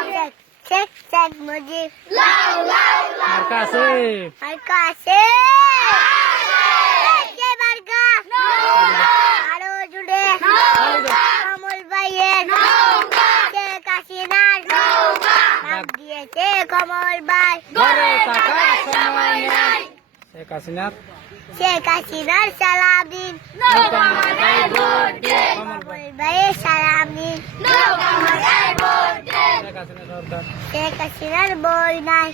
মুজিব শেখ শেখ মুজিব মার্কা আছে মার্কা আছে আরো জুড়ে কমল ভাইয়ের শেখ হাসিনার ডাক দিয়েছে কমল ভাই ঘরে থাকার সময় নেই শেখ হাসিনার সালাম দিন কমল ভাইয়ের সালাম দিন শেখ হাসিনার বই নাই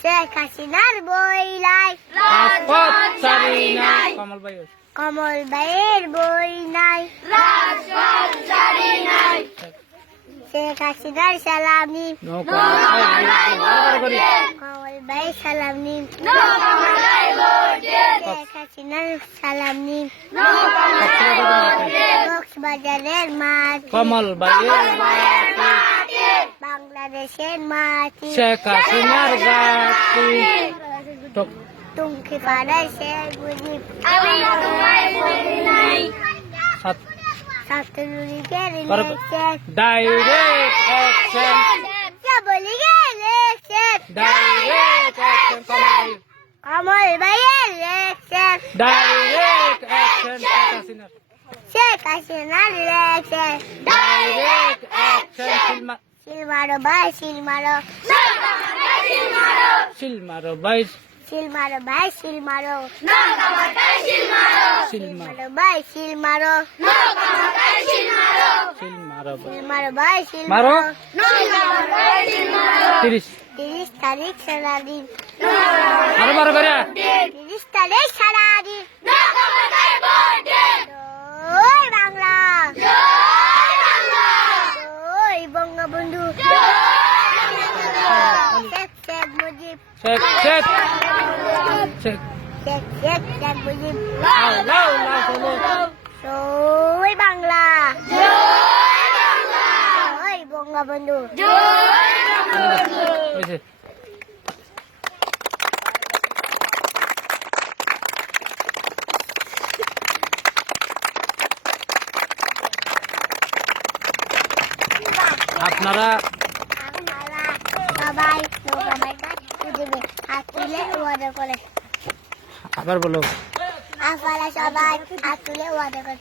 শেখ হাসিনার বই নাই রাজপথ ছাড়ি নাই কমল ভাইয়ের বই নাই শেখ হাসিনার সালাম নিন কমল ভাই সালাম নিন শেখ হাসিনার সালাম নিন কক্সবাজারের মাটি কমল ভাইয়ের বাংলাদেশের মাটি শেখ হাসিনার গাটি টুঙ্কি পাড়ায় শেখ মুজিব ছাত্রলীগের ইলেকশন ডাইরেক্ট অ্যাকশন যুবলীগের ইলেকশন ডাইরেক্ট অ্যাকশন কমল ভাইয়ের ইলেকশন ডাইরেক্ট অ্যাকশন শেখ হাসিনার ইলেকশন ডাইরেক্ট অ্যাকশন সিলমারো ভাই সিলমারো সিলমারো ভাই সিলমারো ভাই সিলমারো সিলমারো ভাই সিলমারো সিলমারো সিলমারো ভাই মারো সিলমারো 30 তারিখ সারাদিন আরো বারো করে 30 তারিখ সারাদিন জয় বাংলা জয় বঙ্গবন্ধু শেখ শেখ মুজিব শেখ শেখ শেখ শেখ শেখ শেখ মুজিব লাও লাও লাও চলো জয় বাংলা জয় বঙ্গবন্ধু হয়েছে আপনারা সবাই দেবে হাত তুলে ওয়াদা করে আবার বলো আপনারা সবাই হাত তুলে ওয়াদা করে